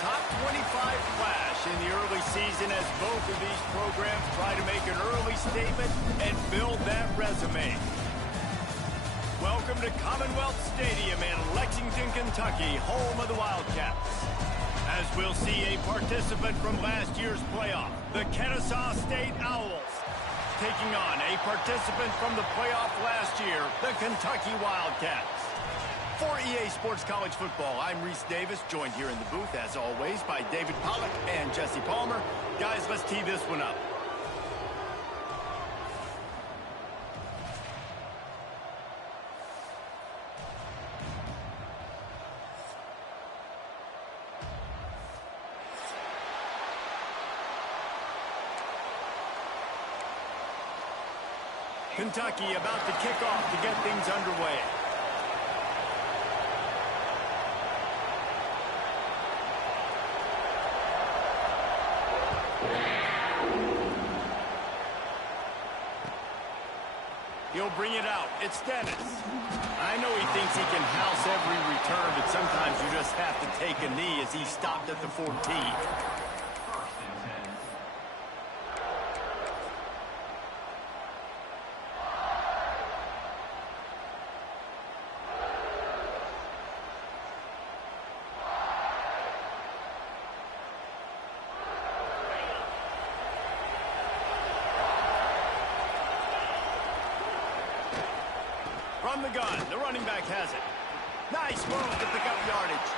top 25 flash in the early season as both of these programs try to make an early statement and build that resume. Welcome to Commonwealth Stadium in Lexington, Kentucky, home of the Wildcats. As we'll see a participant from last year's playoff, the Kennesaw State Owls, taking on a participant from the playoff last year, the Kentucky Wildcats. For EA Sports College Football, I'm Reese Davis, joined here in the booth, as always, by David Pollack and Jesse Palmer. Guys, let's tee this one up. Kentucky about to kick off to get things underway. He'll bring it out. It's Dennis. I know he thinks he can house every return, but sometimes you just have to take a knee as he stopped at the 14. From the gun, the running back has it. Nice move to pick up yardage.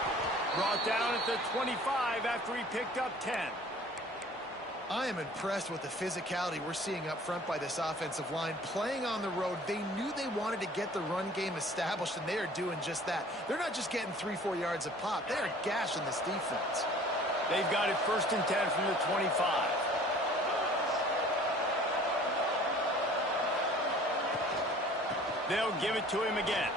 Brought down at the 25 after he picked up 10. I am impressed with the physicality we're seeing up front by this offensive line. Playing on the road, they knew they wanted to get the run game established, and they are doing just that. They're not just getting 3-4 yards a pop. They are gashing this defense. They've got it 1st and 10 from the 25. They'll give it to him again.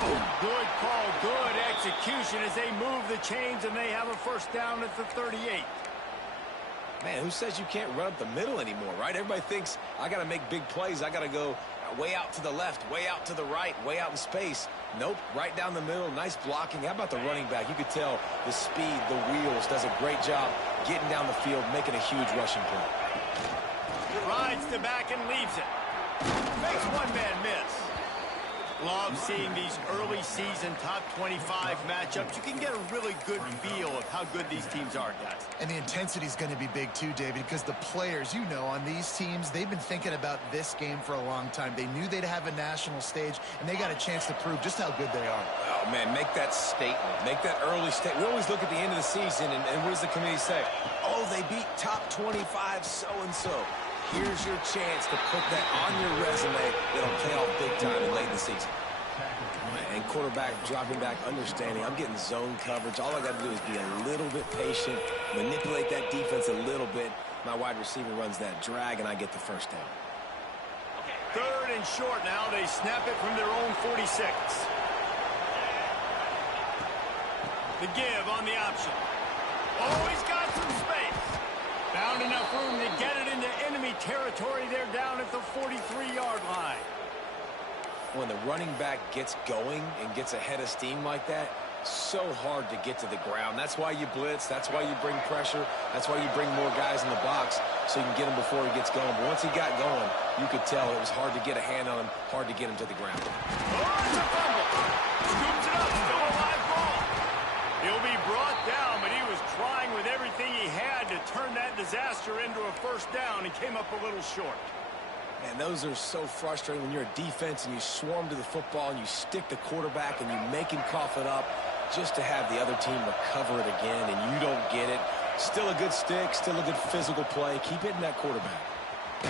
Good call, good execution as they move the chains, and they have a 1st down at the 38. Man, who says you can't run up the middle anymore, right? Everybody thinks, I got to make big plays. I got to go way out to the left, way out to the right, way out in space. Nope, right down the middle, nice blocking. How about the running back? You could tell the speed, the wheels, does a great job getting down the field, making a huge rushing play. Rides the back and leaves it. Makes one man miss. Love seeing these early season top 25 matchups. You can get a really good feel of how good these teams are, guys. And the intensity is going to be big too, David, because the players, you know, on these teams, they've been thinking about this game for a long time. They knew they'd have a national stage, and they got a chance to prove just how good they are. Oh, man, make that statement. Make that early statement. We always look at the end of the season, and what does the committee say? Oh, they beat top 25 so-and-so. Here's your chance to put that on your resume that'll pay off big time in late in the season. And quarterback dropping back, understanding, I'm getting zone coverage. All I got to do is be a little bit patient, manipulate that defense a little bit. My wide receiver runs that drag, and I get the 1st down. 3rd and short now. They snap it from their own 46. The give on the option. Oh, he's got some space. Found enough room to get it into enemy territory. They're down at the 43-yard line. When the running back gets going and gets ahead of steam like that, so hard to get to the ground. That's why you blitz. That's why you bring pressure. That's why you bring more guys in the box so you can get him before he gets going. But once he got going, you could tell it was hard to get a hand on him, hard to get him to the ground. Oh, it's a fumble. Scoops it up. Still a live ball. He'll be brought down, but he was trying with everything he had to turn that disaster into a 1st down and came up a little short. Man, those are so frustrating when you're a defense and you swarm to the football and you stick the quarterback and you make him cough it up just to have the other team recover it again and you don't get it. Still a good stick, still a good physical play. Keep hitting that quarterback.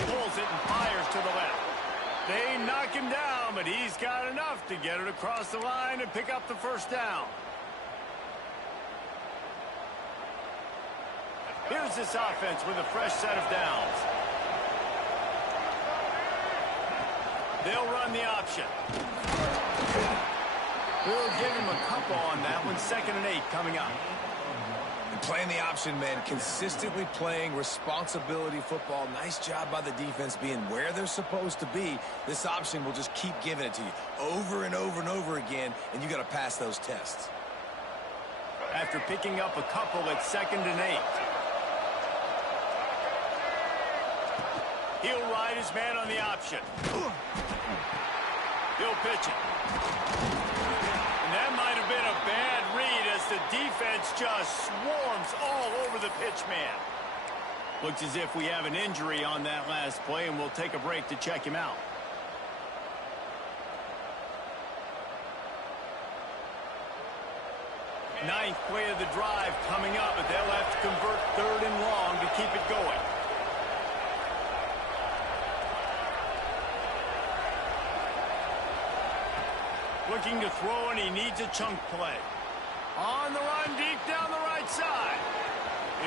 Pulls it and fires to the left. They knock him down, but he's got enough to get it across the line and pick up the 1st down. Here's this offense with a fresh set of downs. They'll run the option. We'll give him a couple on that one. 2nd and 8 coming up. And playing the option, man, consistently playing responsibility football. Nice job by the defense being where they're supposed to be. This option will just keep giving it to you over and over and over again, and you got to pass those tests. after picking up a couple at 2nd and 8. He'll ride his man on the option. He'll pitch it. And that might have been a bad read as the defense just swarms all over the pitch man. Looks as if we have an injury on that last play, and we'll take a break to check him out. Ninth play of the drive coming up, but they'll have to convert 3rd and long to keep it going. Looking to throw, and he needs a chunk play. On the run, deep down the right side.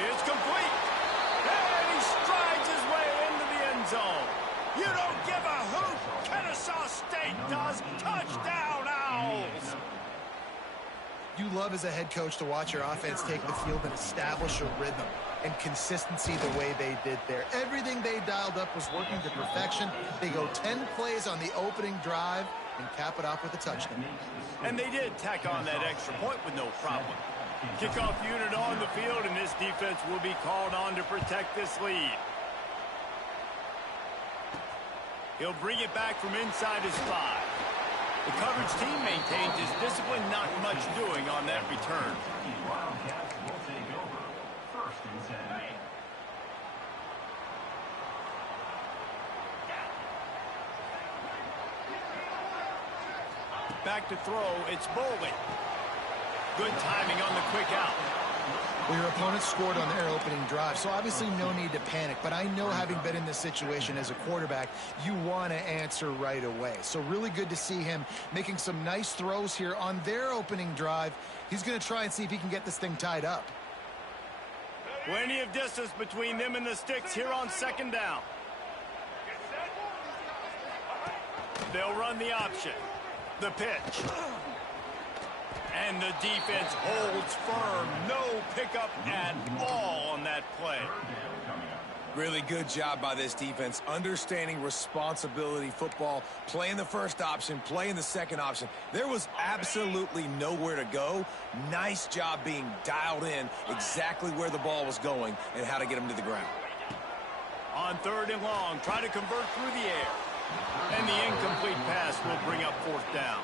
It's complete. And he strides his way into the end zone. You don't give a hoot. Kennesaw State does. Touchdown, Owls. You love as a head coach to watch your offense take the field and establish a rhythm and consistency the way they did there. Everything they dialed up was working to perfection. They go 10 plays on the opening drive and cap it off with a touchdown. And they did tack on that extra point with no problem. Kickoff unit on the field, and this defense will be called on to protect this lead. He'll bring it back from inside his 5. The coverage team maintains his discipline, not much doing on that return. Back to throw, it's Bowling. Good timing on the quick out. Well, your opponent scored on their opening drive, so obviously no need to panic. But I know, having been in this situation as a quarterback, you want to answer right away. So really good to see him making some nice throws here on their opening drive. He's going to try and see if he can get this thing tied up. Plenty of distance between them and the sticks here on 2nd down. They'll run the option. The pitch. And the defense holds firm. No pickup at all on that play. Really good job by this defense, understanding responsibility football, playing the first option, playing the second option. There was absolutely nowhere to go. Nice job being dialed in exactly where the ball was going and how to get him to the ground. On 3rd and long, try to convert through the air. And the incomplete pass will bring up 4th down.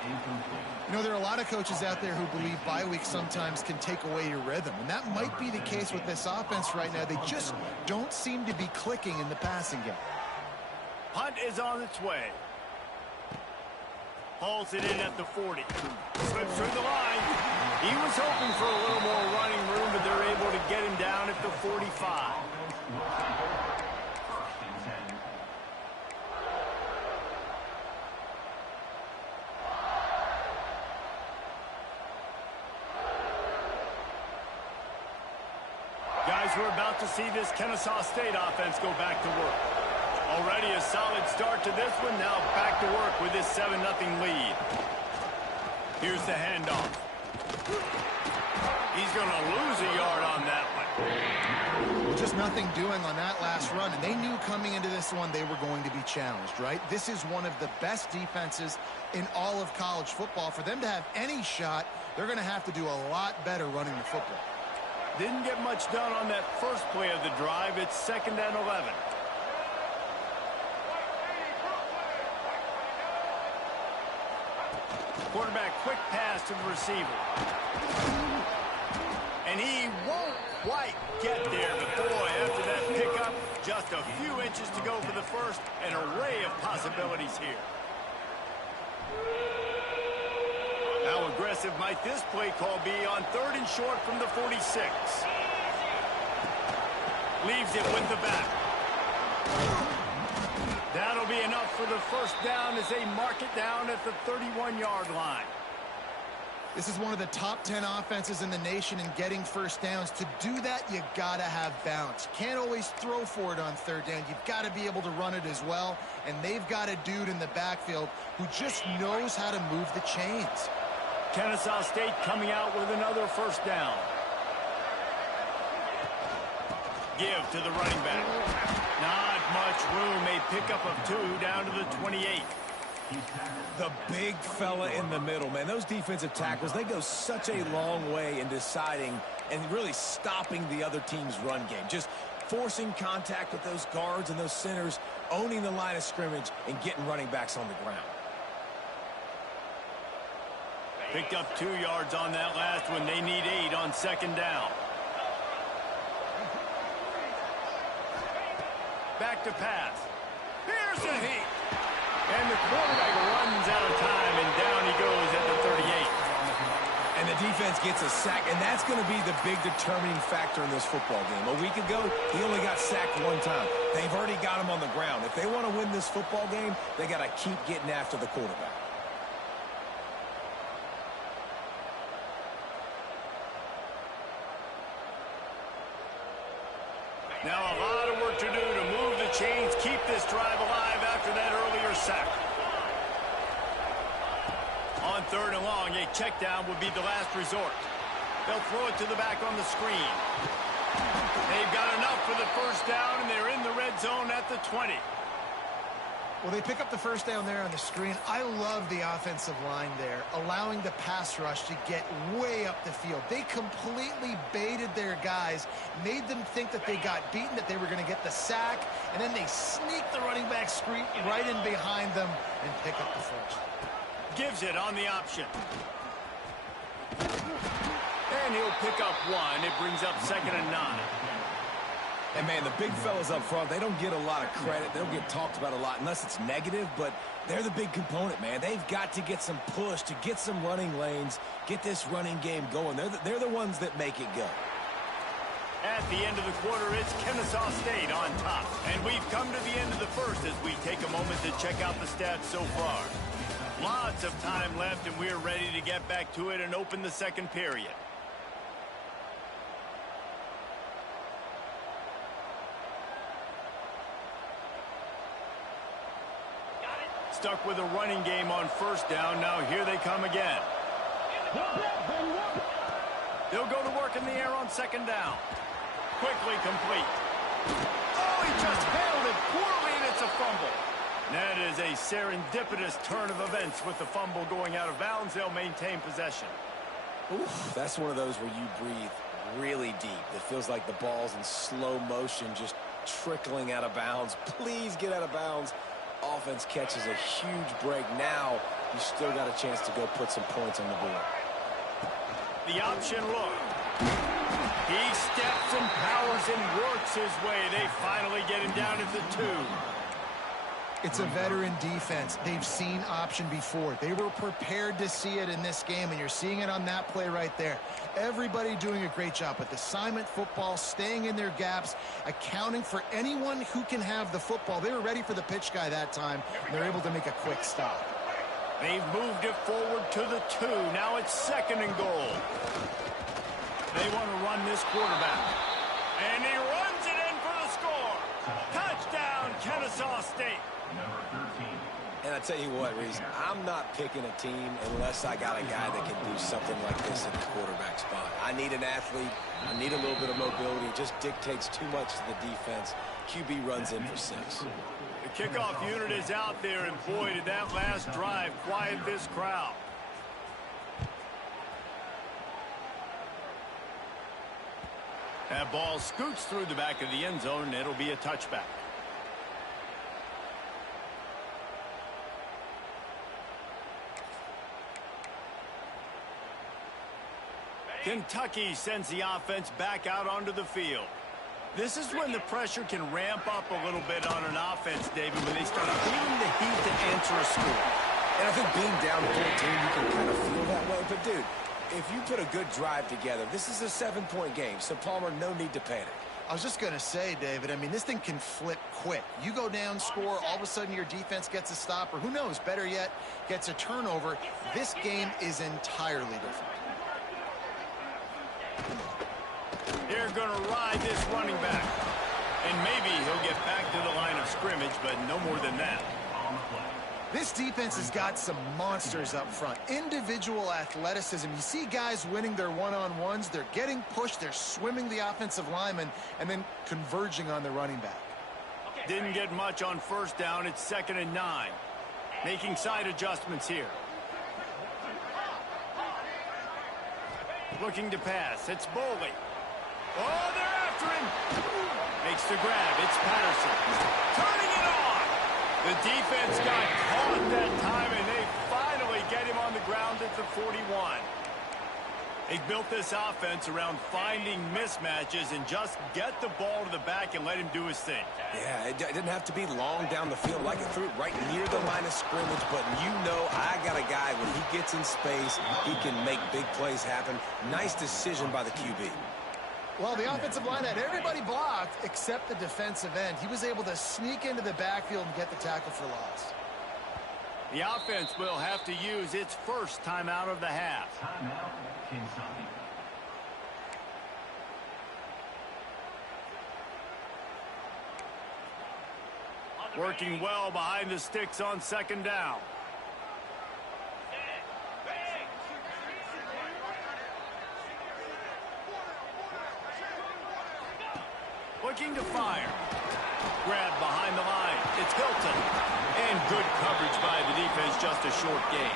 You know, there are a lot of coaches out there who believe bye weeks sometimes can take away your rhythm, and that might be the case with this offense right now. They just don't seem to be clicking in the passing game. Punt is on its way. Hauls it in at the 40. Slips through the line. He was hoping for a little more running room, but they're able to get him down at the 45. Guys, we're about to see this Kennesaw State offense go back to work. Already a solid start to this one. Now back to work with this 7-0 lead. Here's the handoff. He's going to lose a yard on that one. Just nothing doing on that last run, and they knew coming into this one they were going to be challenged, right? This is one of the best defenses in all of college football. For them to have any shot, they're going to have to do a lot better running the football. Didn't get much done on that first play of the drive. It's 2nd and 11. Quarterback quick pass to the receiver. And he won't quite get there. But boy, after that pickup, just a few inches to go for the first. An array of possibilities here. How aggressive might this play call be on 3rd and short from the 46? Leaves it with the back. That'll be enough for the first down as they mark it down at the 31-yard line. This is one of the top 10 offenses in the nation in getting first downs. To do that, you got to have balance. You can't always throw for it on 3rd down. You've got to be able to run it as well. And they've got a dude in the backfield who just knows how to move the chains. Kennesaw State coming out with another first down. Give to the running back. Not much room. A pickup of 2 down to the 28. The big fella in the middle, man. Those defensive tackles, they go such a long way in deciding and really stopping the other team's run game. Just forcing contact with those guards and those centers, owning the line of scrimmage, and getting running backs on the ground. Picked up 2 yards on that last one. They need 8 on second down. Back to pass. Here's a heat. And the quarterback runs out of time, and down he goes at the 38. And the defense gets a sack, and that's going to be the big determining factor in this football game. A week ago, he only got sacked 1 time. They've already got him on the ground. If they want to win this football game, they got to keep getting after the quarterback. Now a lot of work to do to move the chains, keep this drive alive after that earlier sack. On 3rd and long, a check down would be the last resort. They'll throw it to the back on the screen. They've got enough for the first down, and they're in the red zone at the 20. Well, they pick up the first down there on the screen. I love the offensive line there, allowing the pass rush to get way up the field. They completely baited their guys, made them think that they got beaten, that they were going to get the sack, and then they sneak the running back screen right in behind them and pick up the first. Gives it on the option. And he'll pick up 1. It brings up 2nd and 9. And, man, the big fellas up front, they don't get a lot of credit. They don't get talked about a lot unless it's negative, but they're the big component, man. They've got to get some push, to get some running lanes, get this running game going. They're the ones that make it go. At the end of the quarter, it's Kennesaw State on top. And we've come to the end of the first as we take a moment to check out the stats so far. Lots of time left, and we're ready to get back to it and open the second period. Stuck with a running game on first down. Now here they come again. They'll go to work in the air on second down. Quickly complete. Oh, he just handled it poorly, and it's a fumble. That is a serendipitous turn of events with the fumble going out of bounds. They'll maintain possession. Oof, that's one of those where you breathe really deep. It feels like the ball's in slow motion, just trickling out of bounds. Please get out of bounds. Offense catches a huge break. Now you still got a chance to go put some points on the board. The option look. He steps and powers and works his way. They finally get him down at the 2. It's a veteran defense. They've seen option before. They were prepared to see it in this game, and you're seeing it on that play right there. Everybody doing a great job with assignment football, staying in their gaps, accounting for anyone who can have the football. They were ready for the pitch guy that time, and they're able to make a quick stop. They've moved it forward to the 2. Now it's 2nd and goal. They want to run this quarterback. And he runs it in for the score. Touchdown, Kennesaw State. And I tell you what, Reese, I'm not picking a team unless I got a guy that can do something like this at the quarterback spot. I need an athlete. I need a little bit of mobility. It just dictates too much to the defense. QB runs in for 6. The kickoff unit is out there, and boy, did that last drive quiet this crowd. That ball scoots through the back of the end zone, and it'll be a touchback. Kentucky sends the offense back out onto the field. This is when the pressure can ramp up a little bit on an offense, David, when they start feeling the heat to answer a score. And I think being down 14, you can kind of feel that way. But, dude, if you put a good drive together, this is a 7-point game. So, Palmer, no need to panic. I was just going to say, David, I mean, this thing can flip quick. You go down, score, all of a sudden your defense gets a stop, or who knows, better yet, gets a turnover. This game is entirely different. They're going to ride this running back. And maybe he'll get back to the line of scrimmage, but no more than that. This defense has got some monsters up front. Individual athleticism. You see guys winning their one-on-ones. They're getting pushed. They're swimming the offensive lineman and then converging on the running back. Didn't get much on first down. It's 2nd and 9. Making side adjustments here. Looking to pass. It's Boley. Oh, they're after him. Makes the grab. It's Patterson. Turning it on. The defense got caught that time, and they finally get him on the ground at the 41. They built this offense around finding mismatches and just get the ball to the back and let him do his thing. Yeah, it didn't have to be long down the field. Like it threw it right near the line of scrimmage, but you know I got a guy, when he gets in space, he can make big plays happen. Nice decision by the QB. Well, the offensive line had everybody blocked except the defensive end. He was able to sneak into the backfield and get the tackle for loss. The offense will have to use its first timeout of the half. Working well behind the sticks on second down. Looking to fire. Grab behind the line. It's Hilton. And good coverage by the defense, just a short gain.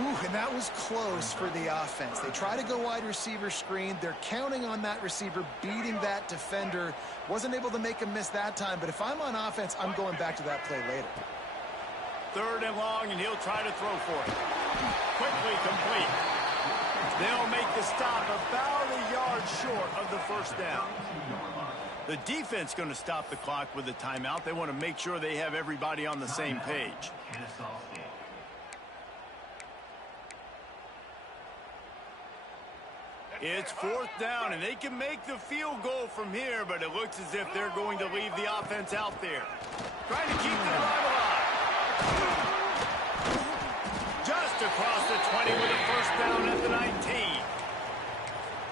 Ooh, and that was close for the offense. They try to go wide receiver screen. They're counting on that receiver beating that defender. Wasn't able to make a miss that time, but if I'm on offense, I'm going back to that play later. Third and long, and he'll try to throw for it. Quickly complete. They'll make the stop about a yard short of the first down. The defense going to stop the clock with a timeout. They want to make sure they have everybody on the same page. It's fourth down, and they can make the field goal from here, but it looks as if they're going to leave the offense out there. Trying to keep the drive alive. Just across the 20 with a first down at the 19.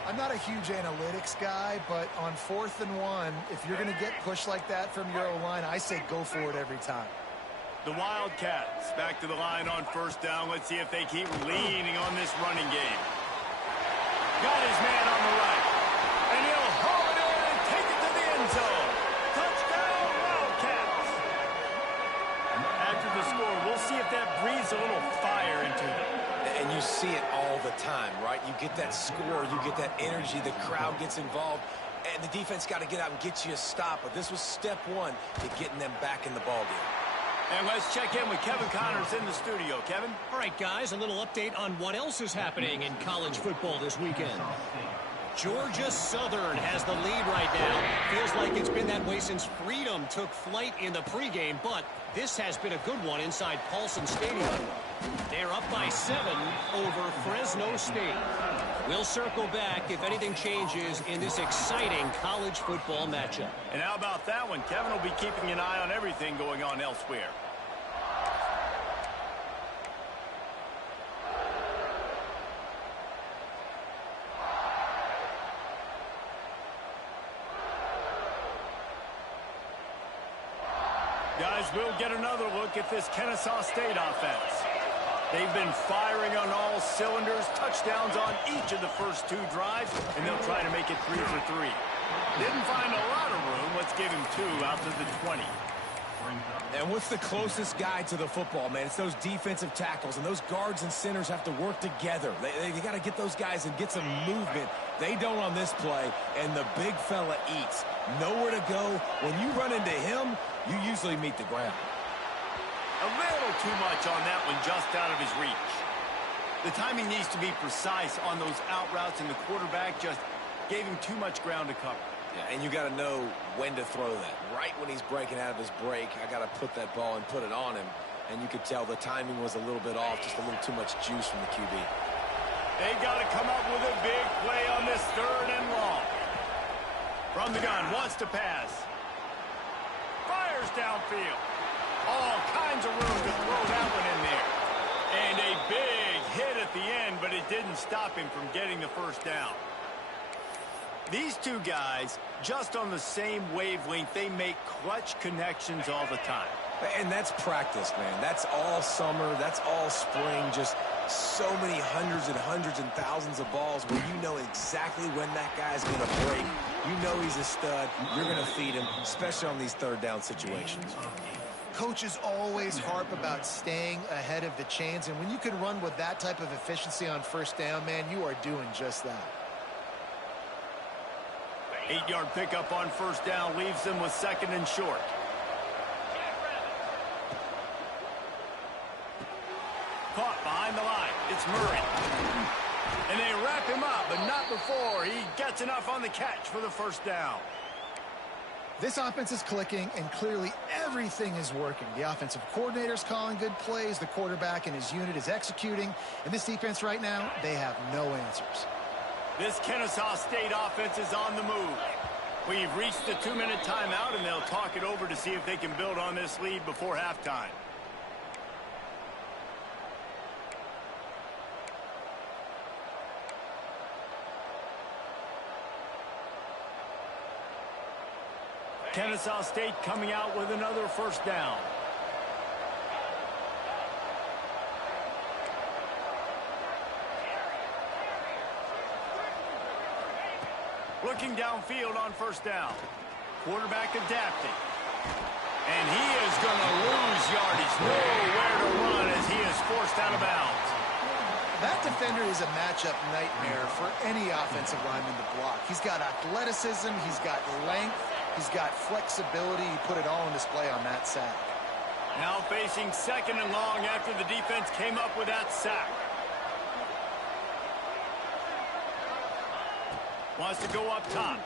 I'm not a huge analytics guy, but on 4th and 1, if you're going to get pushed like that from your O-line, I say go for it every time. The Wildcats back to the line on first down. Let's see if they keep leaning on this running game. Got his man on the right. And he'll haul it in and take it to the end zone. Touchdown, Wildcats. After the score, we'll see if that breathes a little fire into them. And you see it all the time, right? You get that score, you get that energy, the crowd gets involved, and the defense got to get out and get you a stop. But this was step one to getting them back in the ballgame. And let's check in with Kevin Connors in the studio. Kevin? All right, guys, a little update on what else is happening in college football this weekend. Georgia Southern has the lead right now. Feels like it's been that way since Freedom took flight in the pregame, but this has been a good one inside Paulson Stadium. They're up by 7 over Fresno State. We'll circle back if anything changes in this exciting college football matchup. And how about that one? Kevin will be keeping an eye on everything going on elsewhere. Guys, we'll get another look at this Kennesaw State offense. They've been firing on all cylinders, touchdowns on each of the first 2 drives, and they'll try to make it 3 for 3. Didn't find a lot of room. Let's give him 2 out to the 20. And what's the closest guy to the football, man? It's those defensive tackles, and those guards and centers have to work together. They got to get those guys and get some movement. They don't on this play, and the big fella eats. Nowhere to go. When you run into him, you usually meet the ground. A little too much on that one, just out of his reach. The timing needs to be precise on those out routes, and the quarterback just gave him too much ground to cover. Yeah, and you got to know when to throw that. Right when he's breaking out of his break, I got to put that ball and put it on him. And you could tell the timing was a little bit off, just a little too much juice from the QB. They got to come up with a big play on this 3rd and long. From the gun, wants to pass. Fires downfield. All kinds of room to throw that one in there. And a big hit at the end, but it didn't stop him from getting the first down. These 2 guys, just on the same wavelength, they make clutch connections all the time. And that's practice, man. That's all summer. That's all spring. Just so many hundreds and thousands of balls where you know exactly when that guy's going to break. You know he's a stud. You're going to feed him, especially on these 3rd down situations. coaches always harp about staying ahead of the chains, and when you can run with that type of efficiency on first down, man, you are doing just that. 8-yard pickup on first down leaves them with 2nd and short. Caught behind the line. It's Murray. And they wrap him up, but not before he gets enough on the catch for the first down. This offense is clicking, and clearly everything is working. The offensive coordinator's calling good plays. The quarterback and his unit is executing. And this defense right now, they have no answers. This Kennesaw State offense is on the move. We've reached the 2-minute timeout, and they'll talk it over to see if they can build on this lead before halftime. Kennesaw State coming out with another first down. Looking downfield on first down. Quarterback adapting. And he is going to lose yardage. Nowhere to run as he is forced out of bounds. That defender is a matchup nightmare for any offensive lineman to block. He's got athleticism, he's got length, he's got flexibility. He put it all on display on that sack. Now facing 2nd and long after the defense came up with that sack. Wants to go up top.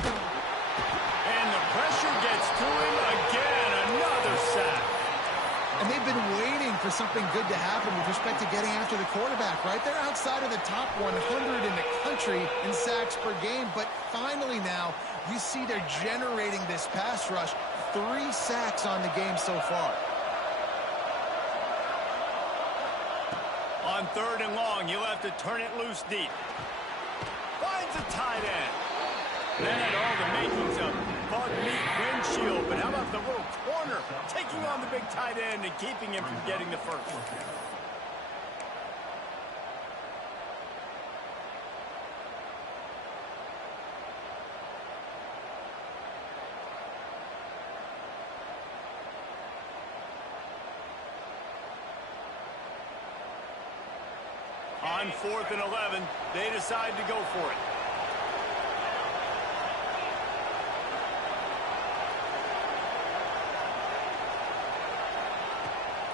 And the pressure gets to him again. Another sack. And they've been waiting for something good to happen with respect to getting after the quarterback, right? They're outside of the top 100 in the country in sacks per game, but finally now you see they're generating this pass rush. 3 sacks on the game so far. On 3rd and long, you'll have to turn it loose deep. Finds a tight end. That had all the makings of bug meat windshield, but how about the little corner taking on the big tight end and keeping him from getting the first? On 4th and 11, they decide to go for it.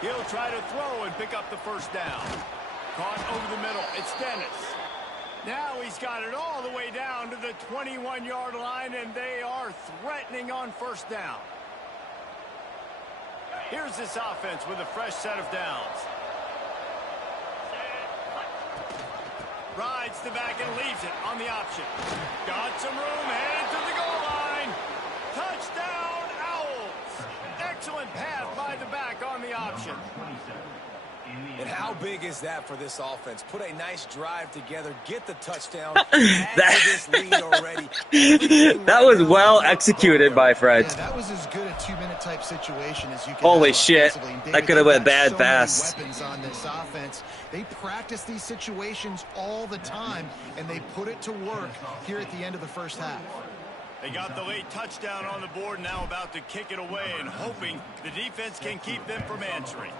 He'll try to throw and pick up the first down. Caught over the middle. It's Dennis. Now he's got it all the way down to the 21-yard line, and they are threatening on first down. Here's this offense with a fresh set of downs. Rides the back and leaves it on the option. Got some room, headed to the goal line. Touchdown, Owls. Excellent pass by the back on the option. And how big is that for this offense? Put a nice drive together, get the touchdown. That, this lead already. that was well executed by Fred. Yeah, that was as good a 2-minute type situation as you can. Holy have shit. offensively. That could have went bad so fast. Weapons on this offense. They practice these situations all the time, and they put it to work here at the end of the first half. They got the late touchdown on the board, now about to kick it away and hoping the defense can keep them from answering.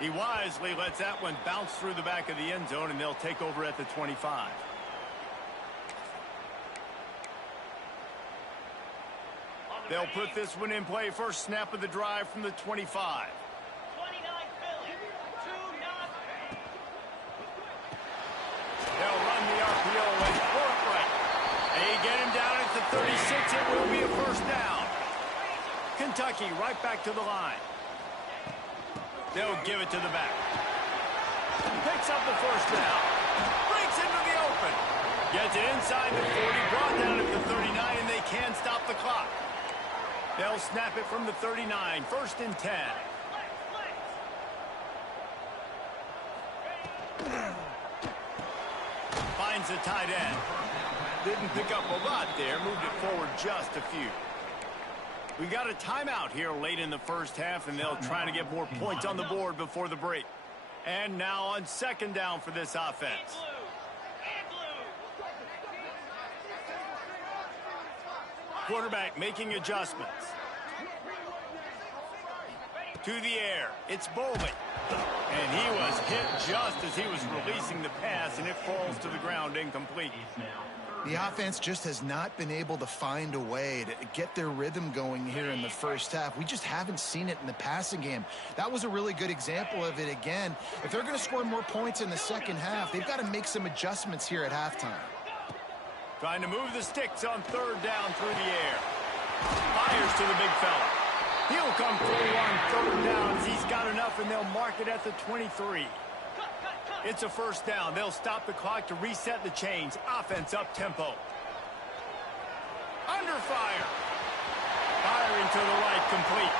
He wisely lets that one bounce through the back of the end zone, and they'll take over at the 25. They'll put this one in play. First snap of the drive from the 25. They'll run the RPO and throw it right. They get him down at the 36. It will be a first down. Kentucky right back to the line. They'll give it to the back. Picks up the first down. Breaks into the open. Gets it inside the 40. Brought down at the 39, and they can stop the clock. They'll snap it from the 39. 1st and 10. Finds the tight end. Didn't pick up a lot there. Moved it forward just a few. We got a timeout here late in the first half, and they'll try to get more points on the board before the break. And now on 2nd down for this offense. quarterback making adjustments. To the air, it's Bowling. And he was hit just as he was releasing the pass, and it falls to the ground incomplete. The offense just has not been able to find a way to get their rhythm going here in the first half. We just haven't seen it in the passing game. That was a really good example of it again. If they're going to score more points in the second half, they've got to make some adjustments here at halftime. Trying to move the sticks on third down through the air. Fires to the big fella. He'll come through on third downs. He's got enough, and they'll mark it at the 23. It's a first down. They'll stop the clock to reset the chains. Offense up tempo. Under fire. Firing to the right, complete.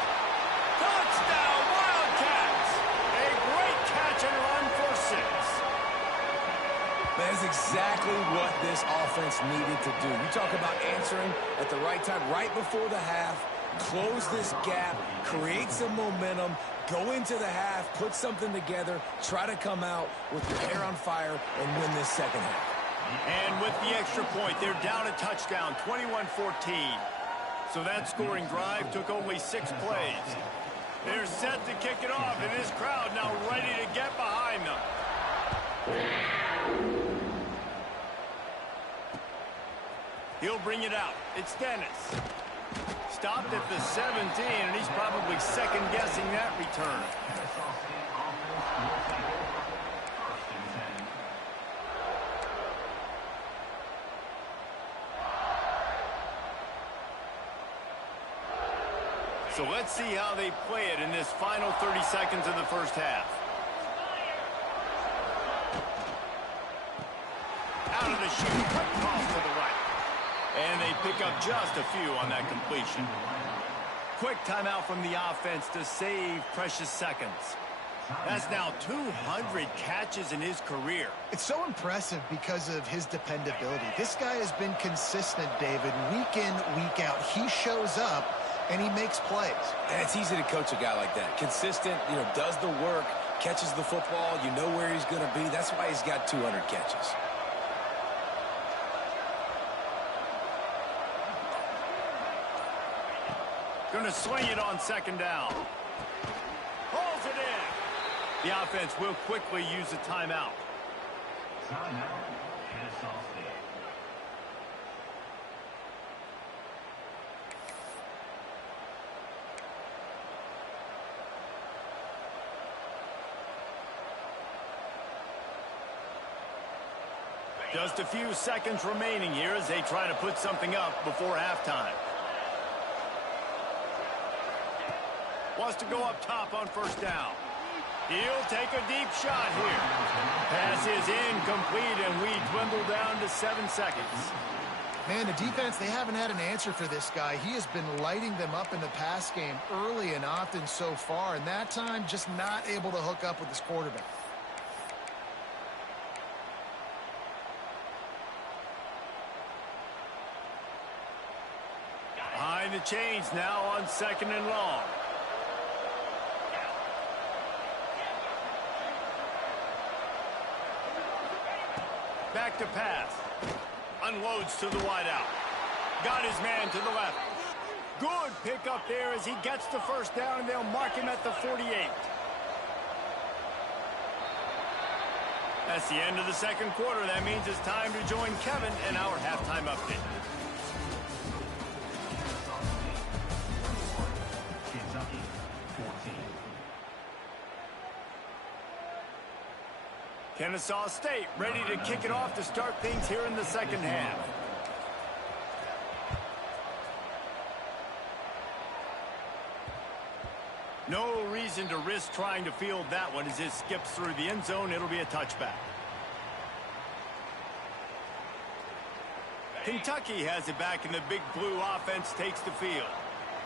Touchdown, Wildcats! A great catch and run for 6. That is exactly what this offense needed to do. You talk about answering at the right time, right before the half, close this gap, create some momentum, go into the half, put something together, try to come out with your hair on fire and win this second half. And with the extra point, they're down a touchdown, 21-14. So that scoring drive took only 6 plays. They're set to kick it off, and this crowd now ready to get behind them. He'll bring it out. It's Dennis. Stopped at the 17, and he's probably second-guessing that return. So let's see how they play it in this final 30 seconds of the first half. Out of the chute, quick toss to the right. And they pick up just a few on that completion. Quick timeout from the offense to save precious seconds. That's now 200 catches in his career. It's so impressive because of his dependability. This guy has been consistent, David, week in, week out. He shows up, and he makes plays. And it's easy to coach a guy like that. Consistent, does the work, catches the football, you know where he's going to be. That's why he's got 200 catches. Going to swing it on second down. Pulls it in. The offense will quickly use a timeout. Timeout, Kennesaw State. Just a few seconds remaining here as they try to put something up before halftime. Wants to go up top on first down. He'll take a deep shot here. Pass is incomplete, and we dwindle down to 7 seconds. Man, the defense, they haven't had an answer for this guy. He has been lighting them up in the pass game early and often so far, and that time just not able to hook up with his quarterback. Behind the chains now on second and long. Back to pass. Unloads to the wideout. Got his man to the left. Good pickup there as he gets the first down, and they'll mark him at the 48. That's the end of the second quarter. That means it's time to join Kevin in our halftime update. Kentucky, 14. Kennesaw State ready to kick it off to start things here in the second half. No reason to risk trying to field that one as it skips through the end zone. It'll be a touchback. Kentucky has it back, and the Big Blue offense takes the field.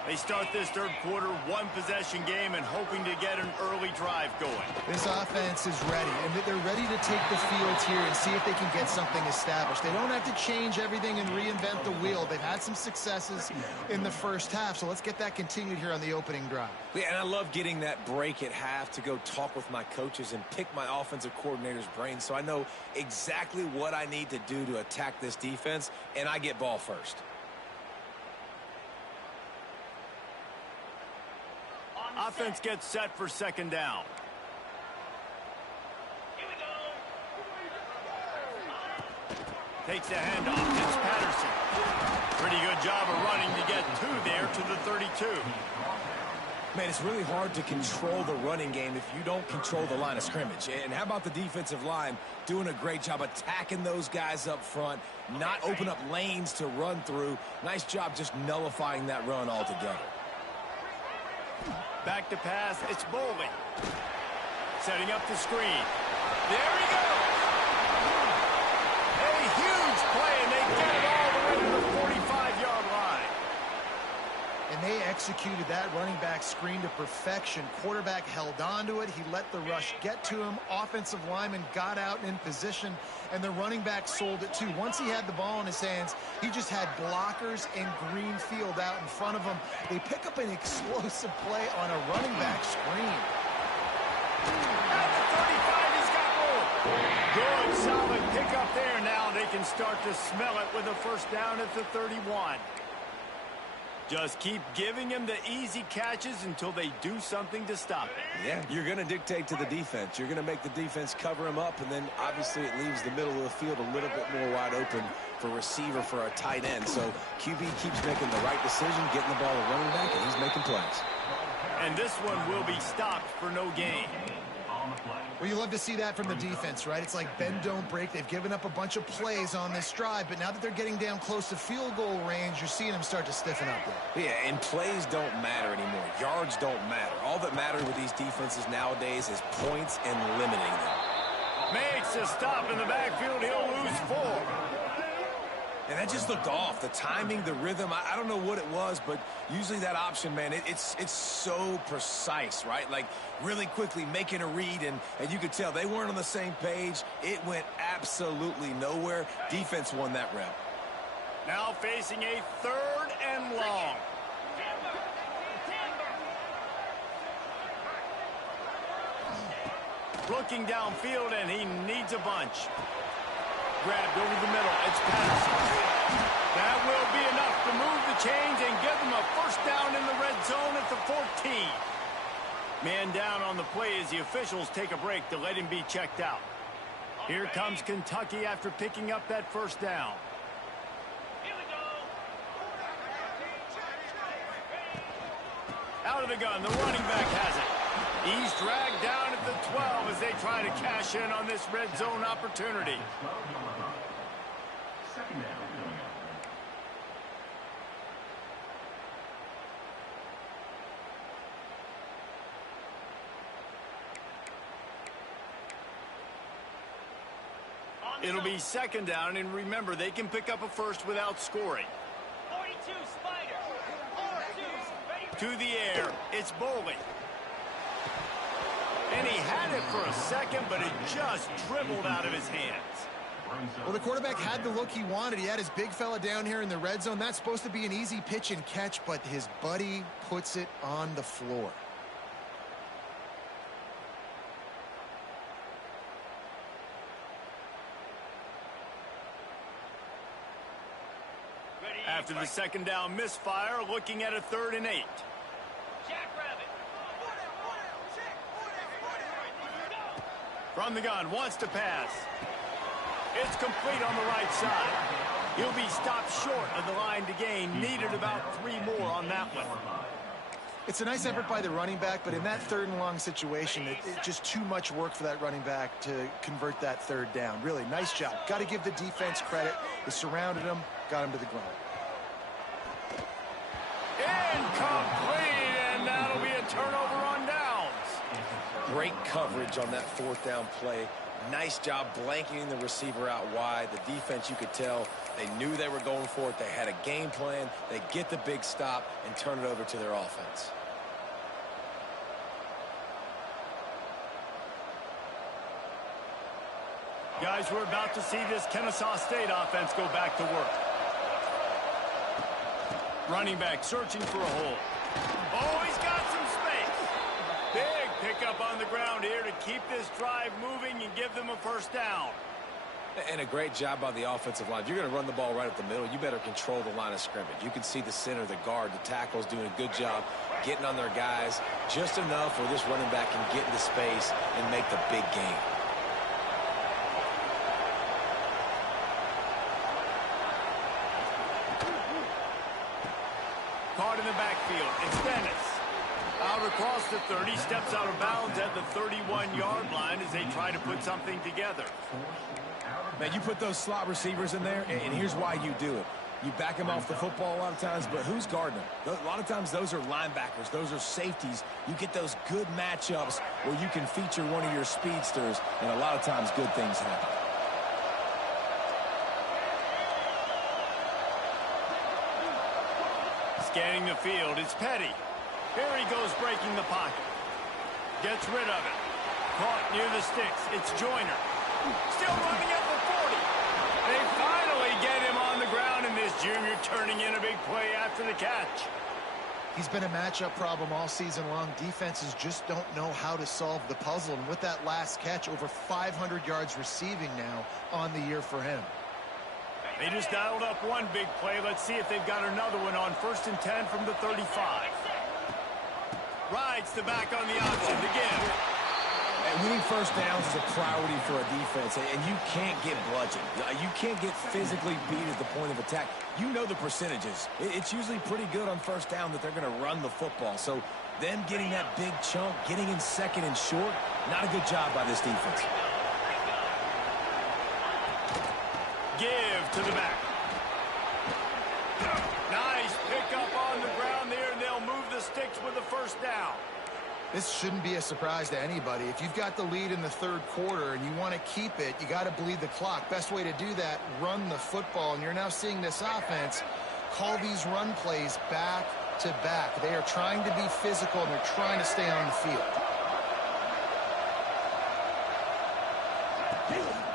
They start this third quarter, one-possession game, and hoping to get an early drive going. This offense is ready, and they're ready to take the field here and see if they can get something established. They don't have to change everything and reinvent the wheel. They've had some successes in the first half, so let's get that continued here on the opening drive. Yeah, and I love getting that break at half to go talk with my coaches and pick my offensive coordinator's brain so I know exactly what I need to do to attack this defense, and I get ball first. Offense gets set for second down. Takes the handoff. It's Patterson. Pretty good job of running to get there to the 32. Man, it's really hard to control the running game if you don't control the line of scrimmage. And how about the defensive line doing a great job attacking those guys up front, not open up lanes to run through. Nice job just nullifying that run altogether. Back to pass. It's Bowling. Setting up the screen. There he goes. A huge play, and they get it all the way to the 45-yard line. And they executed that running back screen to perfection. Quarterback held on to it. He let the rush get to him. Offensive lineman got out in position, and the running back sold it too. Once he had the ball in his hands, he just had blockers and green field out in front of him. They pick up an explosive play on a running back screen. At the 35, he's got room. Good, solid pickup there. Now they can start to smell it with a first down at the 31. Just keep giving him the easy catches until they do something to stop it. Yeah, you're going to dictate to the defense. You're going to make the defense cover him up, and then obviously it leaves the middle of the field a little bit more wide open for receiver, for a tight end. So QB keeps making the right decision, getting the ball to running back, and he's making plays. And this one will be stopped for no gain. Well, you love to see that from the defense, right? It's like bend, don't break. They've given up a bunch of plays on this drive, but now that they're getting down close to field goal range, you're seeing them start to stiffen up there. Yeah, and plays don't matter anymore. Yards don't matter. All that matters with these defenses nowadays is points and limiting them. Makes a stop in the backfield. He'll lose 4. And that just looked off. The timing, the rhythm, I don't know what it was, but usually that option, man, it's so precise, right? Like really quickly making a read, and you could tell they weren't on the same page. It went absolutely nowhere. Defense won that round. Now facing a 3rd and long. Looking downfield, and he needs a bunch. Grabbed over the middle. It's Patterson. That will be enough to move the chains and give them a first down in the red zone at the 14. Man down on the play as the officials take a break to let him be checked out. Here comes Kentucky after picking up that first down. Out of the gun, the running back has it. He's dragged down at the 12 as they try to cash in on this red zone opportunity. Second down. It'll be second down, and remember, they can pick up a first without scoring. 42 Spiders. To the air, it's Bowling. And he had it for a second, but it just dribbled out of his hands. Well, the quarterback had the look he wanted. He had his big fella down here in the red zone. That's supposed to be an easy pitch and catch, but his buddy puts it on the floor. After the second down misfire, looking at a 3rd and 8. Jackrabbit. From the gun, wants to pass. It's complete on the right side. He'll be stopped short of the line to gain. Needed about 3 more on that one. It's a nice effort by the running back, but in that 3rd and long situation, it's just too much work for that running back to convert that 3rd down. Really, nice job. Got to give the defense credit. They surrounded him, got him to the ground. Incomplete, and that'll be a turnover on downs. Great coverage on that 4th down play. Nice job blanketing the receiver out wide. The defense, you could tell, they knew they were going for it. They had a game plan. They get the big stop and turn it over to their offense. Guys, we're about to see this Kennesaw State offense go back to work. Running back searching for a hole. Oh, he's got some space. Big pickup on the ground here to keep this drive moving and give them a first down. And a great job by the offensive line. If you're going to run the ball right up the middle, you better control the line of scrimmage. You can see the center, the guard, the tackles doing a good job getting on their guys just enough where this running back can get into space and make the big gain. Caught in the backfield. It's Dennis. Out across the 30, steps out of bounds at the 31-yard line as they try to put something together. Man, you put those slot receivers in there, and here's why you do it. You back them off the football a lot of times, but who's guarding them? A lot of times those are linebackers. Those are safeties. You get those good matchups where you can feature one of your speedsters, and a lot of times good things happen. Scanning the field, it's Petty. Here he goes breaking the pocket. Gets rid of it. Caught near the sticks. It's Joyner. Still running at the 40. They finally get him on the ground, and this junior turning in a big play after the catch. He's been a matchup problem all season long. Defenses just don't know how to solve the puzzle. And with that last catch, over 500 yards receiving now on the year for him. They just dialed up one big play. Let's see if they've got another one on 1st and 10 from the 35. Rides the back on the option to give. And winning first downs is a priority for a defense, and you can't get bludgeoned. You can't get physically beat at the point of attack. You know the percentages. It's usually pretty good on first down that they're going to run the football. So them getting that big chunk, getting in second and short, not a good job by this defense. Give to the back. Nice pickup on the ground there, and they'll move the sticks with the first down. This shouldn't be a surprise to anybody. If you've got the lead in the third quarter and you want to keep it, you got to bleed the clock. Best way to do that, run the football. And you're now seeing this offense call these run plays back to back. They are trying to be physical, and they're trying to stay on the field.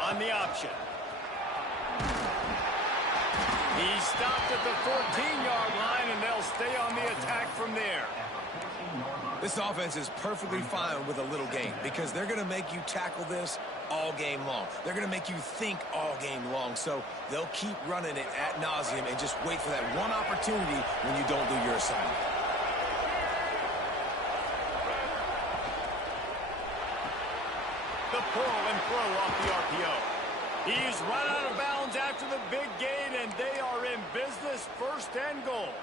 On the option. He stopped at the 14-yard line, and they'll stay on the attack from there. This offense is perfectly fine with a little game because they're going to make you tackle this all game long. They're going to make you think all game long. So they'll keep running it ad nauseum and just wait for that one opportunity when you don't do your assignment. The pull and throw off the RPO. He's run out of bounds after the big gain, and they are in business, 1st and goal.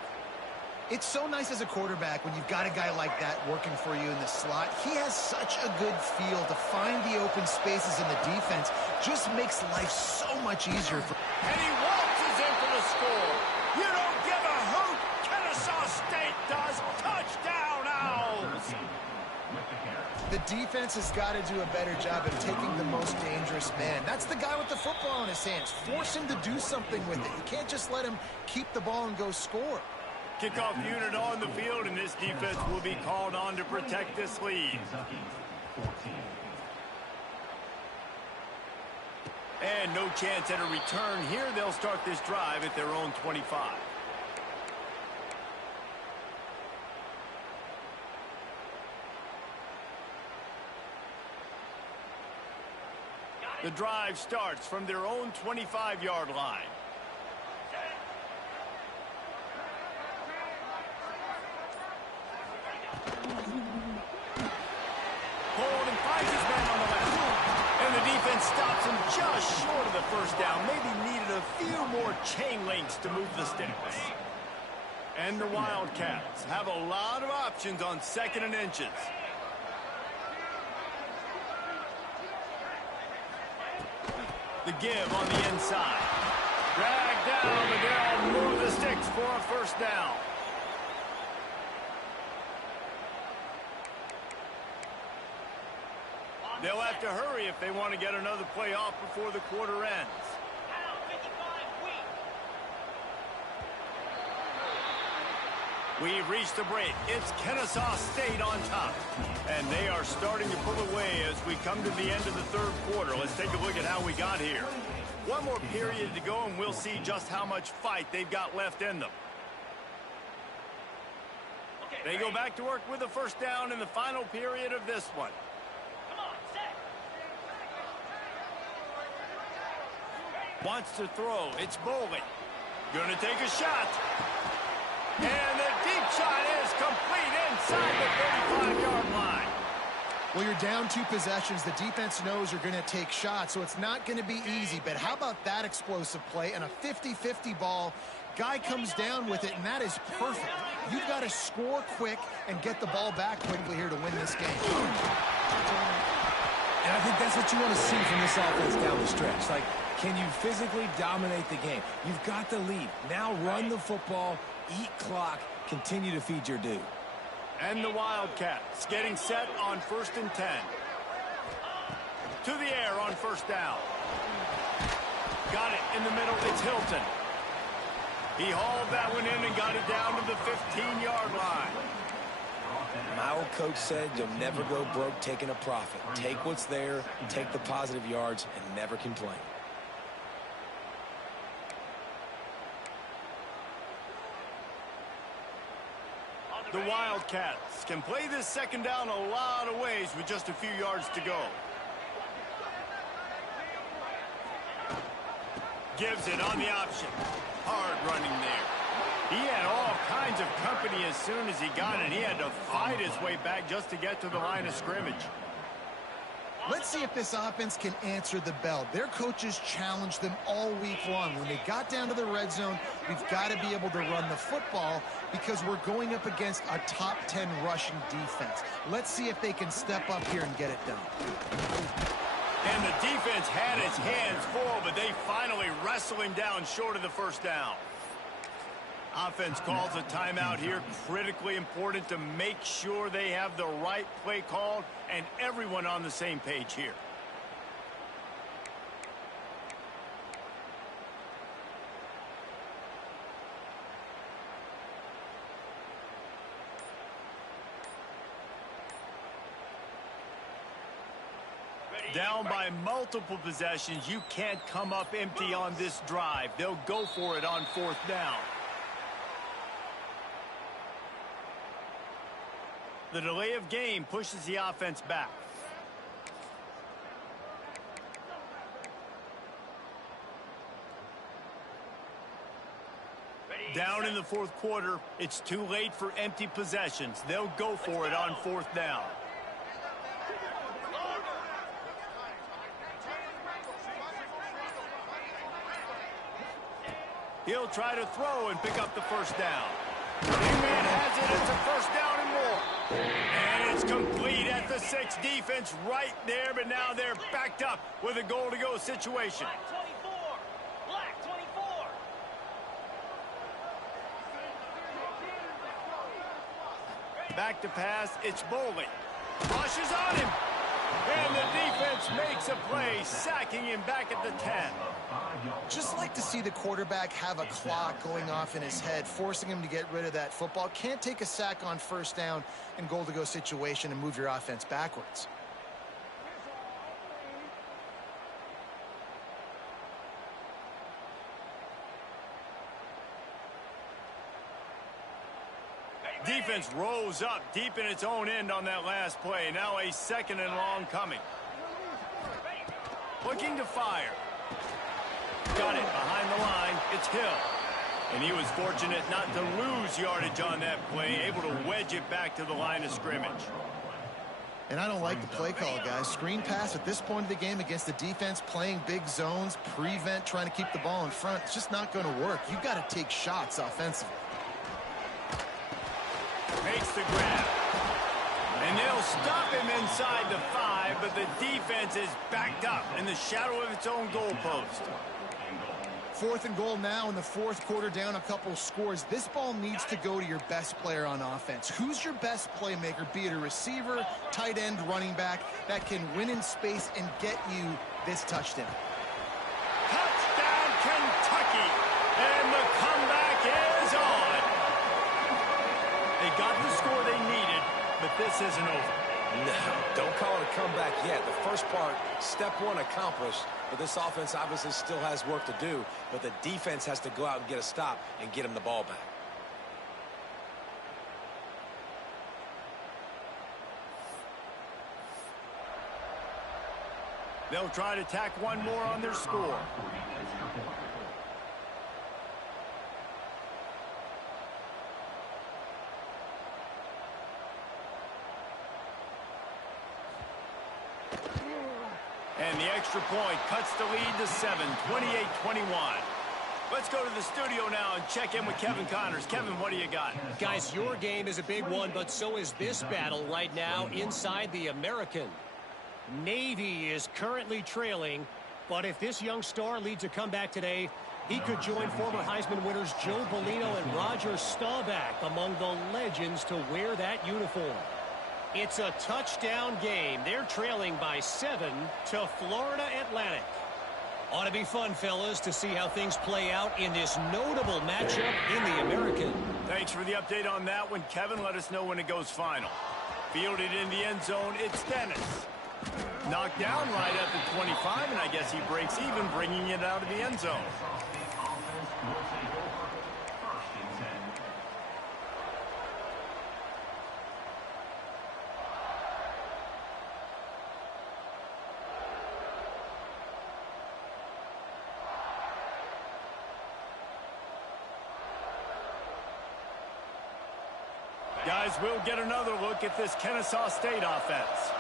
It's so nice as a quarterback when you've got a guy like that working for you in the slot. He has such a good feel to find the open spaces in the defense. Just makes life so much easier. And he waltzes in for the score. You don't give a hoot. Kennesaw State does. Touchdown, Owls. The defense has got to do a better job of taking the most dangerous man. That's the guy with the football in his hands. Force him to do something with it. You can't just let him keep the ball and go score. Kickoff unit on the field, and this defense will be called on to protect this lead. And no chance at a return here. They'll start this drive at their own 25. The drive starts from their own 25-yard line. Hold and finds his man on the left. And the defense stops him just short of the first down. Maybe needed a few more chain links to move the sticks. And the Wildcats have a lot of options on 2nd and inches. The give on the inside. Drag down, but they'll move the sticks for a first down. They'll have to hurry if they want to get another play off before the quarter ends. We've reached the break. It's Kennesaw State on top. And they are starting to pull away as we come to the end of the third quarter. Let's take a look at how we got here. One more period to go, and we'll see just how much fight they've got left in them. They go back to work with a first down in the final period of this one. Wants to throw. It's Bowling. Gonna take a shot. And the deep shot is complete inside the 35-yard line. Well, you're down 2 possessions. The defense knows you're going to take shots, so it's not going to be easy. But how about that explosive play and a 50-50 ball? Guy comes down with it, and that is perfect. You've got to score quick and get the ball back quickly here to win this game. And I think that's what you want to see from this offense down the stretch. Like, can you physically dominate the game? You've got the lead. Now run the football, eat clock, continue to feed your dude. And the Wildcats getting set on 1st and 10. To the air on 1st down. Got it in the middle. It's Hilton. He hauled that one in and got it down to the 15-yard line. My old coach said you'll never go broke taking a profit. Take what's there, take the positive yards, and never complain. The Wildcats can play this 2nd down a lot of ways with just a few yards to go. Gives it on the option. Hard running there. He had all kinds of company as soon as he got it. He had to fight his way back just to get to the line of scrimmage. Let's see if this offense can answer the bell. Their coaches challenged them all week long. When they got down to the red zone, we've got to be able to run the football because we're going up against a top 10 rushing defense. Let's see if they can step up here and get it done. And the defense had its hands full, but they finally wrestle him down short of the 1st down. Offense calls a timeout here. Critically important to make sure they have the right play called and everyone on the same page here. Down by multiple possessions, you can't come up empty on this drive. They'll go for it on 4th down. The delay of game pushes the offense back. Down in the 4th quarter, it's too late for empty possessions. They'll go for it on 4th down. He'll try to throw and pick up the 1st down. Big-man has it. It's a 1st down and more. And it's complete at the 6. Defense right there, but now they're backed up with a goal-to-go situation. Black 24. Back to pass. It's Bowling. Rushes on him. And the defense makes a play, sacking him back at the 10. Just like to see the quarterback have a clock going off in his head, forcing him to get rid of that football. Can't take a sack on 1st down and goal-to-go situation and move your offense backwards. Defense rose up deep in its own end on that last play. Now a 2nd and long coming. Looking to fire. Got it behind the line. It's Hill. And he was fortunate not to lose yardage on that play, able to wedge it back to the line of scrimmage. And I don't like the play call, guys. Screen pass at this point of the game against the defense, playing big zones, prevent, trying to keep the ball in front. It's just not going to work. You've got to take shots offensively. Makes the grab. And they'll stop him inside the 5, but the defense is backed up in the shadow of its own goalpost. 4th and goal now in the 4th quarter, down a couple scores. This ball needs to go to your best player on offense. Who's your best playmaker, be it a receiver, tight end, running back, that can win in space and get you this touchdown? Touchdown, Kentucky! And the comeback is on! They got the score they needed, but this isn't over. No, don't call it a comeback yet. The first part, step 1 accomplished, but this offense obviously still has work to do, but the defense has to go out and get a stop and get him the ball back. They'll try to tack one more on their score. And the extra point cuts the lead to 7, 28-21. Let's go to the studio now and check in with Kevin Connors. Kevin, what do you got? Guys, your game is a big one, but so is this battle right now inside the American. Navy is currently trailing, but if this young star leads a comeback today, he could join former Heisman winners Joe Bellino and Roger Staubach among the legends to wear that uniform. It's a touchdown game. They're trailing by 7 to Florida Atlantic. Ought to be fun, fellas, to see how things play out in this notable matchup in the American. Thanks for the update on that one, Kevin. Let us know when it goes final. Fielded in the end zone, it's Dennis. Knocked down right at the 25, and I guess he breaks even, bringing it out of the end zone. Guys, we'll get another look at this Kennesaw State offense.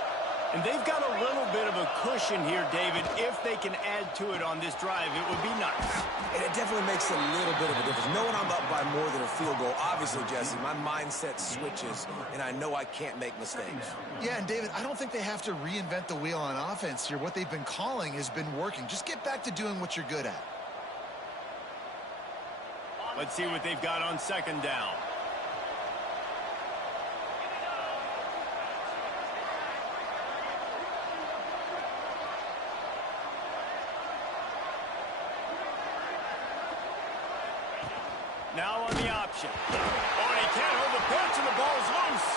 And they've got a little bit of a cushion here, David. If they can add to it on this drive, it would be nice. And it definitely makes a little bit of a difference. Knowing I'm up by more than a field goal, obviously, Jesse, my mindset switches, and I know I can't make mistakes. Yeah, and David, I don't think they have to reinvent the wheel on offense here. What they've been calling has been working. Just get back to doing what you're good at. Let's see what they've got on second down. Now on the option. Oh, and he can't hold the pitch, and the ball's loose.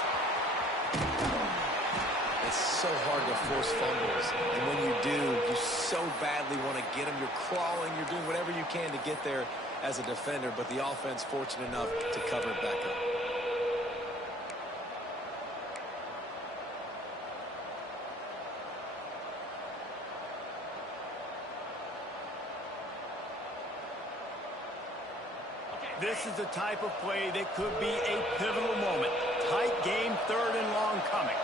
It's so hard to force fumbles. And when you do, you so badly want to get them. You're crawling. You're doing whatever you can to get there as a defender. But the offense fortunate enough to cover it back up. This is the type of play that could be a pivotal moment. Tight game, third and long coming.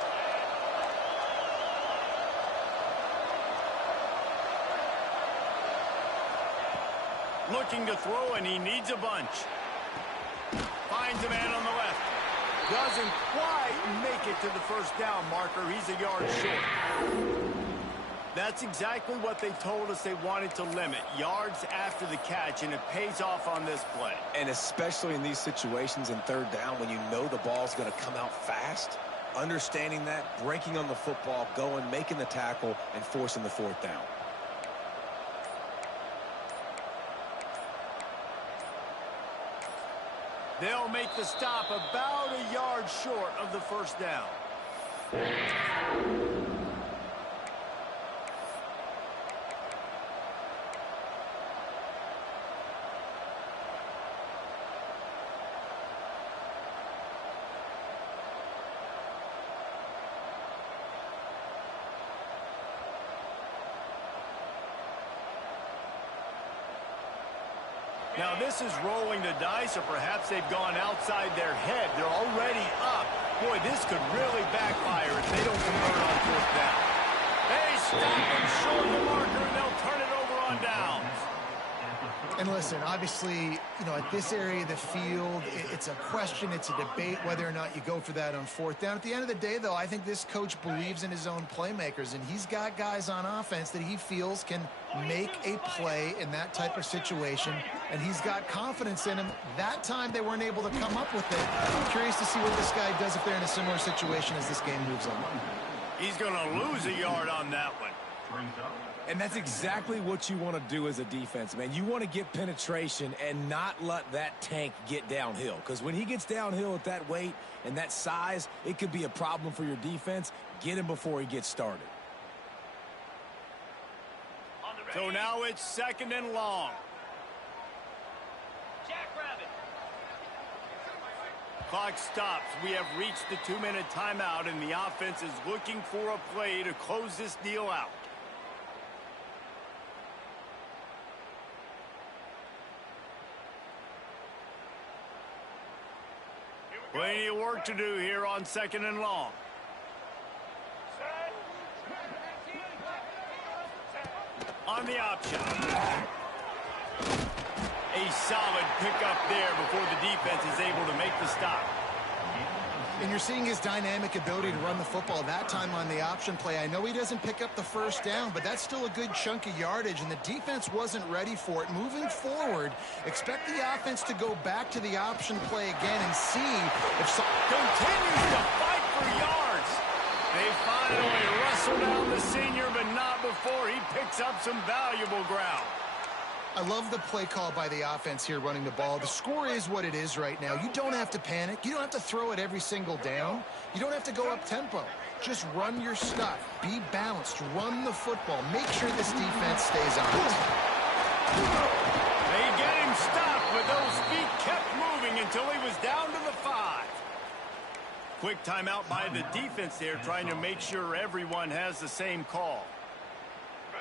Looking to throw, and he needs a bunch. Finds a man on the left. Doesn't quite make it to the first down marker. He's a yard short. That's exactly what they told us they wanted to limit. Yards after the catch, and it pays off on this play. And especially in these situations in third down when you know the ball's going to come out fast, understanding that, breaking on the football, going, making the tackle, and forcing the fourth down. They'll make the stop about a yard short of the first down. Now this is rolling the dice, or perhaps they've gone outside their head. They're already up. Boy, this could really backfire if they don't convert on fourth down. They stop them short of the marker, and they'll turn it over on downs. And listen, obviously, you know, at this area of the field, it's a question, it's a debate whether or not you go for that on fourth down. At the end of the day, though, I think this coach believes in his own playmakers, and he's got guys on offense that he feels can make a play in that type of situation, and he's got confidence in him. That time they weren't able to come up with it. I'm curious to see what this guy does if they're in a similar situation as this game moves on. He's going to lose a yard on that one. And that's exactly what you want to do as a defense, man. You want to get penetration and not let that tank get downhill. Because when he gets downhill at that weight and that size, it could be a problem for your defense. Get him before he gets started. So now it's second and long. Jackrabbit. Clock stops. We have reached the 2-minute timeout, and the offense is looking for a play to close this deal out. Plenty of work to do here on 2nd and long. On the option. A solid pickup there before the defense is able to make the stop. And you're seeing his dynamic ability to run the football that time on the option play. I know he doesn't pick up the first down, but that's still a good chunk of yardage, and the defense wasn't ready for it. Moving forward, expect the offense to go back to the option play again and see if continues to fight for yards. They finally wrestle down the senior, but not before he picks up some valuable ground. I love the play call by the offense here running the ball. The score is what it is right now. You don't have to panic. You don't have to throw it every single down. You don't have to go up tempo. Just run your stuff. Be balanced. Run the football. Make sure this defense stays on it. They get him stopped, but those feet kept moving until he was down to the 5. Quick timeout by the defense there, trying to make sure everyone has the same call.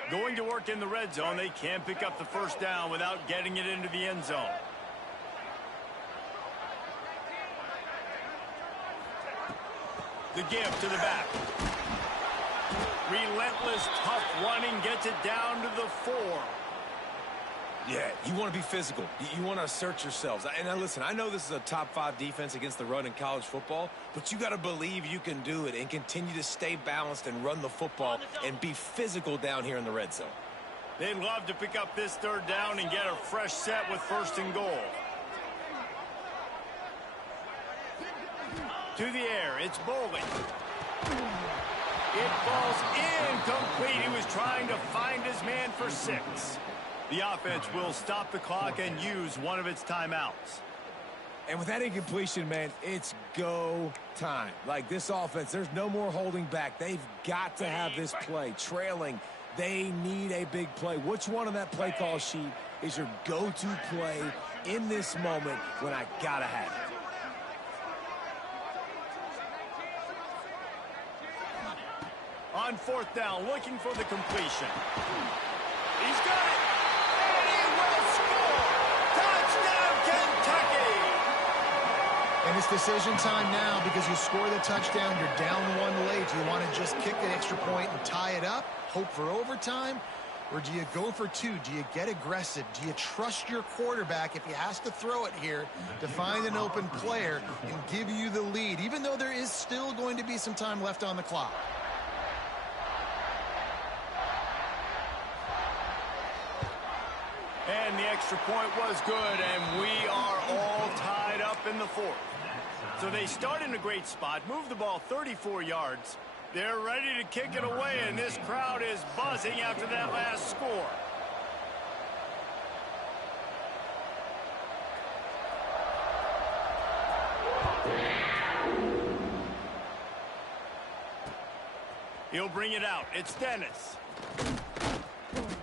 Going to work in the red zone, they can't pick up the first down without getting it into the end zone. The give to the back. Relentless, tough running gets it down to the 4. Yeah, you want to be physical. You want to assert yourselves. And now listen, I know this is a top 5 defense against the run in college football, but you got to believe you can do it and continue to stay balanced and run the football and be physical down here in the red zone. They'd love to pick up this 3rd down and get a fresh set with 1st and goal. To the air, it's Bowling. It falls incomplete. He was trying to find his man for 6. The offense will stop the clock and use one of its timeouts. And with that incompletion, man, it's go time. Like this offense, there's no more holding back. They've got to have this play. Trailing, they need a big play. Which one on that play call sheet is your go-to play in this moment when I got to have it? On 4th down, looking for the completion. He's got it. And it's decision time now because you score the touchdown, you're down 1 late. Do you want to just kick the extra point and tie it up, hope for overtime? Or do you go for 2? Do you get aggressive? Do you trust your quarterback if he has to throw it here to find an open player and give you the lead, even though there is still going to be some time left on the clock? And the extra point was good, and we are all tied up in the 4th. So they start in a great spot, move the ball 34 yards. They're ready to kick it away, and this crowd is buzzing after that last score. He'll bring it out. It's Dennis.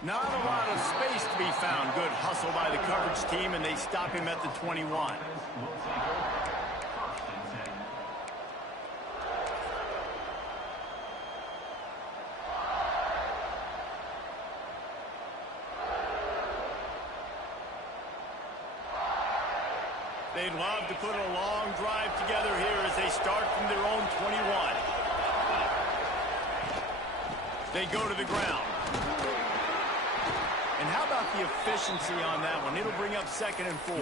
Not a lot of space to be found. Good hustle by the coverage team, and they stop him at the 21. They'd love to put a long drive together here as they start from their own 21. They go to the ground. And how about the efficiency on that one? It'll bring up 2nd and 4.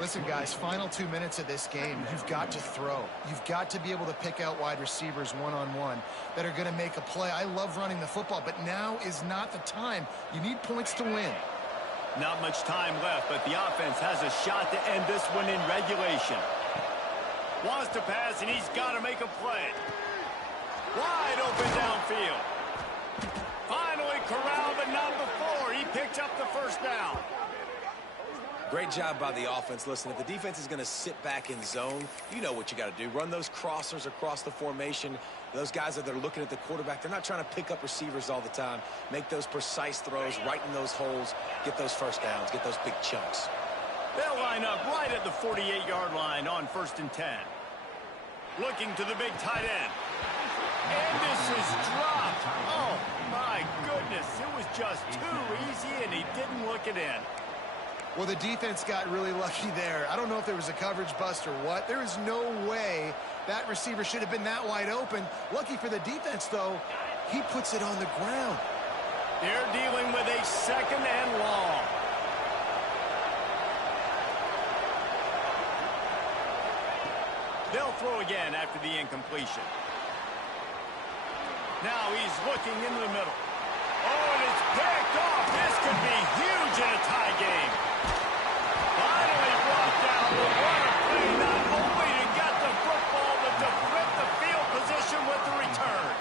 Listen, guys, final 2 minutes of this game, you've got to throw. You've got to be able to pick out wide receivers one-on-one that are going to make a play. I love running the football, but now is not the time. You need points to win. Not much time left, but the offense has a shot to end this one in regulation. Wants to pass, and he's got to make a play. Wide open downfield. Finally corralled, but not before. He picked up the 1st down. Great job by the offense. Listen, if the defense is going to sit back in zone, you know what you got to do. Run those crossers across the formation. Those guys that are looking at the quarterback, they're not trying to pick up receivers all the time. Make those precise throws, right in those holes, get those 1st downs, get those big chunks. They'll line up right at the 48-yard line on 1st and 10. Looking to the big tight end. And this is dropped. Oh, my goodness. It was just too easy, and he didn't look it in. Well, the defense got really lucky there. I don't know if there was a coverage bust or what. There is no way that receiver should have been that wide open. Lucky for the defense, though, he puts it on the ground. They're dealing with a 2nd and long. They'll throw again after the incompletion. Now he's looking into the middle. Oh, and it's picked off. This could be huge in a tie game. Finally brought down, but what a play, not only to get the football, but to flip the field position with the return.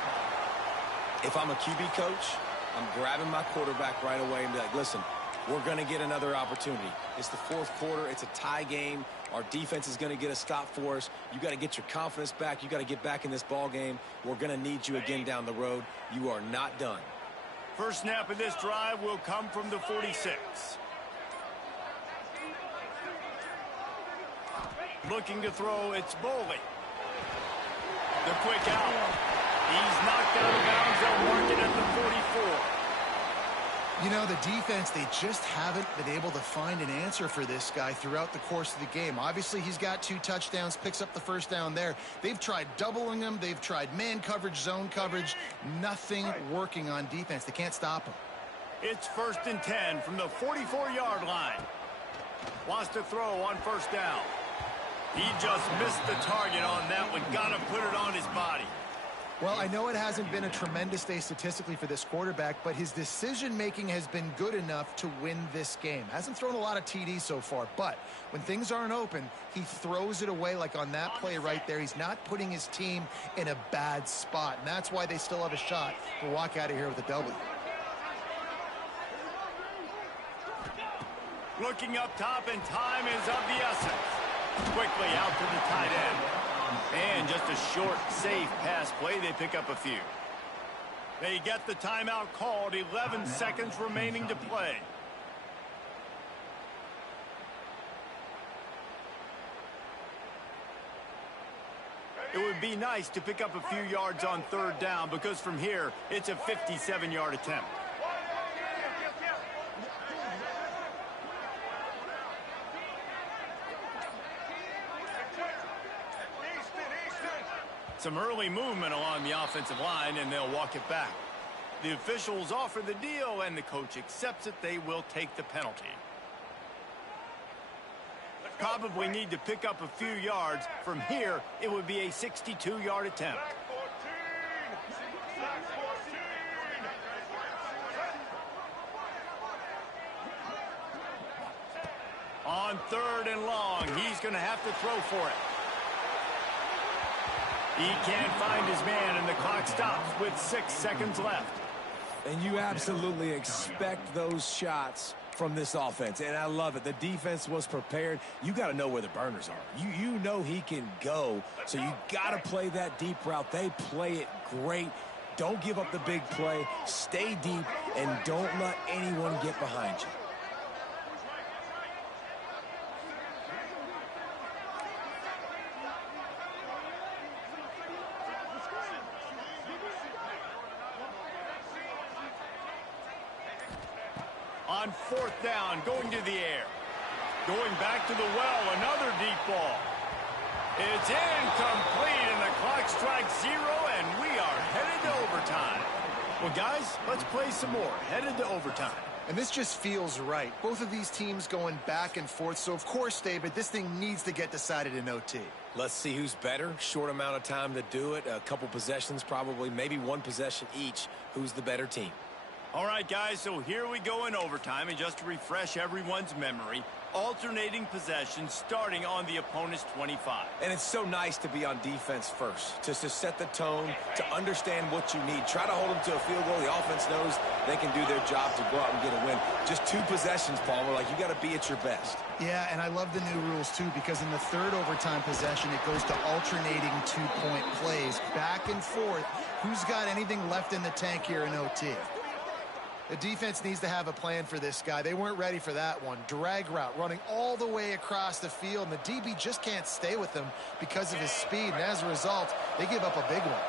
If I'm a QB coach, I'm grabbing my quarterback right away and be like, listen, we're going to get another opportunity. It's the 4th quarter. It's a tie game. Our defense is going to get a stop for us. You got to get your confidence back. You got to get back in this ball game. We're going to need you again down the road. You are not done. First snap of this drive will come from the 46. Looking to throw, it's Boley. The quick out. He's knocked out of bounds. They'll mark it at the 44. You know, the defense, they just haven't been able to find an answer for this guy throughout the course of the game. Obviously, he's got 2 touchdowns, picks up the first down there. They've tried doubling him. They've tried man coverage, zone coverage. Nothing working on defense. They can't stop him. It's 1st and 10 from the 44-yard line. Wants to throw on first down. He just missed the target on that one. Got to put it on his body. Well, I know it hasn't been a tremendous day statistically for this quarterback, but his decision-making has been good enough to win this game. Hasn't thrown a lot of TDs so far, but when things aren't open, he throws it away like on that play right there. He's not putting his team in a bad spot, and that's why they still have a shot to walk out of here with a W. Looking up top, and time is of the essence. Quickly out to the tight end. And just a short, safe pass play. They pick up a few. They get the timeout called. 11 seconds remaining to play. It would be nice to pick up a few yards on 3rd down because from here, it's a 57-yard attempt. Some early movement along the offensive line, and they'll walk it back. The officials offer the deal, and the coach accepts it. They will take the penalty. Probably need to pick up a few yards. From here, it would be a 62-yard attempt. On 3rd and long, he's going to have to throw for it. He can't find his man, and the clock stops with 6 seconds left. And you absolutely expect those shots from this offense, and I love it. The defense was prepared. You got to know where the burners are. You know he can go, so you got to play that deep route. They play it great. Don't give up the big play. Stay deep, and don't let anyone get behind you. On 4th down, going to the air. Going back to the well, another deep ball. It's incomplete, and the clock strikes 0, and we are headed to overtime. Well, guys, let's play some more. Headed to overtime. And this just feels right. Both of these teams going back and forth, so of course, David, this thing needs to get decided in OT. Let's see who's better. Short amount of time to do it. A couple possessions probably, maybe 1 possession each. Who's the better team? All right, guys, so here we go in overtime, and just to refresh everyone's memory, alternating possessions starting on the opponent's 25. And it's so nice to be on defense first, just to set the tone, to understand what you need. Try to hold them to a field goal. The offense knows they can do their job to go out and get a win. Just 2 possessions, Paul. We're like, you got to be at your best. Yeah, and I love the new rules, too, because in the 3rd overtime possession, it goes to alternating 2-point plays. Back and forth. Who's got anything left in the tank here in OT? The defense needs to have a plan for this guy. They weren't ready for that one. Drag route, running all the way across the field, and the DB just can't stay with him because of his speed, and as a result, they give up a big one.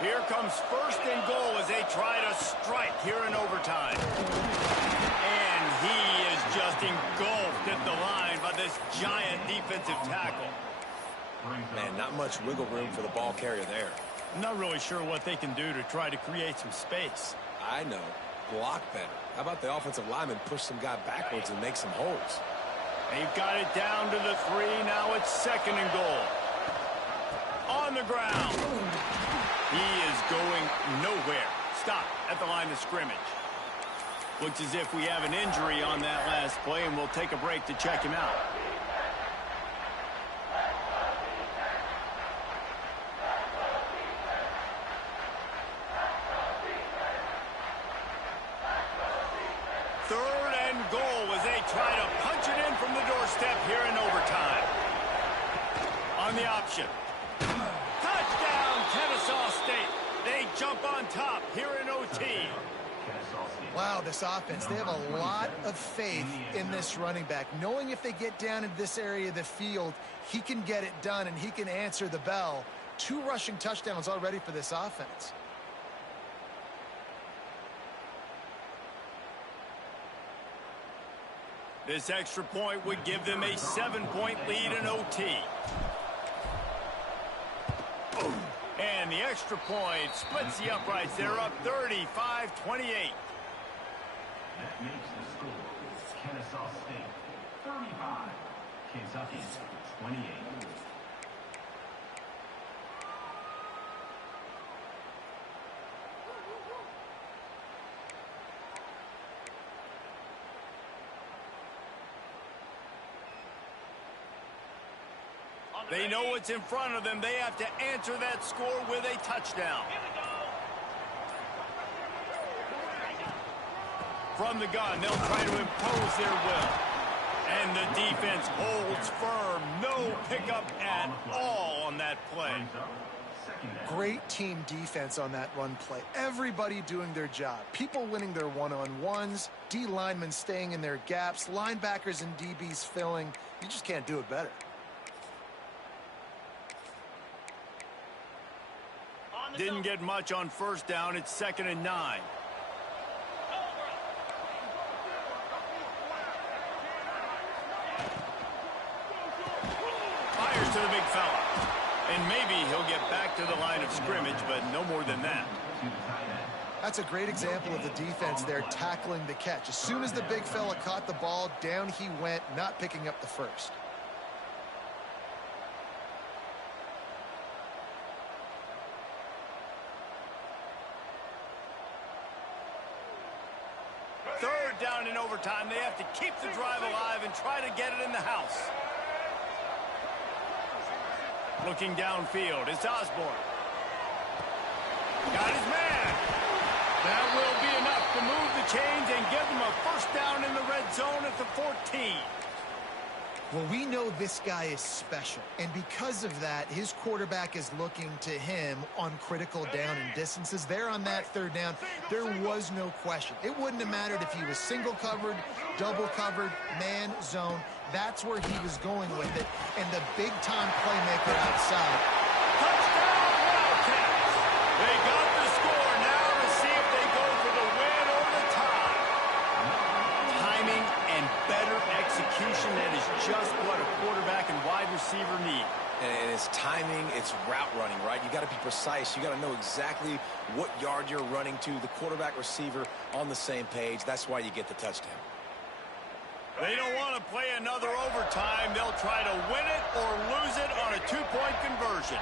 Here comes 1st and goal as they try to strike here in overtime. And he is just engulfed at the line by this giant defensive tackle. Man, not much wiggle room for the ball carrier there. I'm not really sure what they can do to try to create some space. I know. Block better. How about the offensive lineman push some guy backwards and make some holes? They've got it down to the 3. Now it's 2nd and goal. On the ground. He is going nowhere. Stop at the line of scrimmage. Looks as if we have an injury on that last play, and we'll take a break to check him out. Third and goal as they try to punch it in from the doorstep here in overtime. On the option. Touchdown, Kennesaw State. They jump on top here in OT. Wow, this offense, they have a lot of faith in this running back, knowing if they get down in this area of the field, he can get it done and he can answer the bell. 2 rushing touchdowns already for this offense. This extra point would give them a 7-point lead in OT. And the extra point splits the uprights. They're up 35-28. That makes the score Kennesaw State 35, Kentucky 28. They know what's in front of them. They have to answer that score with a touchdown. From the gun, they'll try to impose their will. And the defense holds firm. No pickup at all on that play. Great team defense on that run play. Everybody doing their job. People winning their one-on-ones, D linemen staying in their gaps, linebackers and DBs filling. You just can't do it better. Didn't get much on first down. It's 2nd and 9. Fires to the big fella. And maybe he'll get back to the line of scrimmage, but no more than that. That's a great example of the defense there tackling the catch. As soon as the big fella caught the ball, down he went, not picking up the first. Third down in overtime. They have to keep the drive alive and try to get it in the house. Looking downfield, it's Osborne. Got his man. That will be enough to move the chains and give them a first down in the red zone at the 14. Well, we know this guy is special, and because of that, his quarterback is looking to him on critical down and distances. There on that third down, there was no question. It wouldn't have mattered if he was single covered, double covered, man, zone. That's where he was going with it, and the big-time playmaker outside. Touchdown, Wildcats! They got the score. Now to see if they go for the win or the tie. Timing and better execution, that is just what a quarterback and wide receiver need. And it's timing, it's route running, right? You got to be precise. You got to know exactly what yard you're running to. The quarterback receiver on the same page. That's why you get the touchdown. They don't want to play another overtime. They'll try to win it or lose it on a 2-point conversion.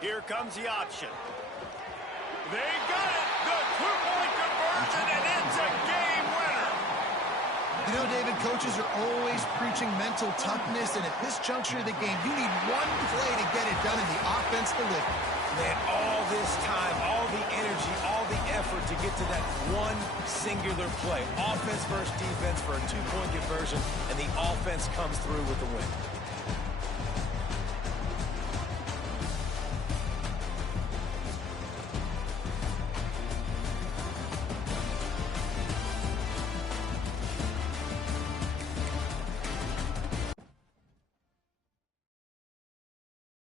Here comes the option. They got it! The 2-point conversion, and it's a game winner! You know, David, coaches are always preaching mental toughness, and at this juncture of the game, you need one play to get it done, and the offense delivered. Man, all this time, all the energy, all the effort to get to that one singular play. Offense versus defense for a 2-point conversion, and the offense comes through with the win.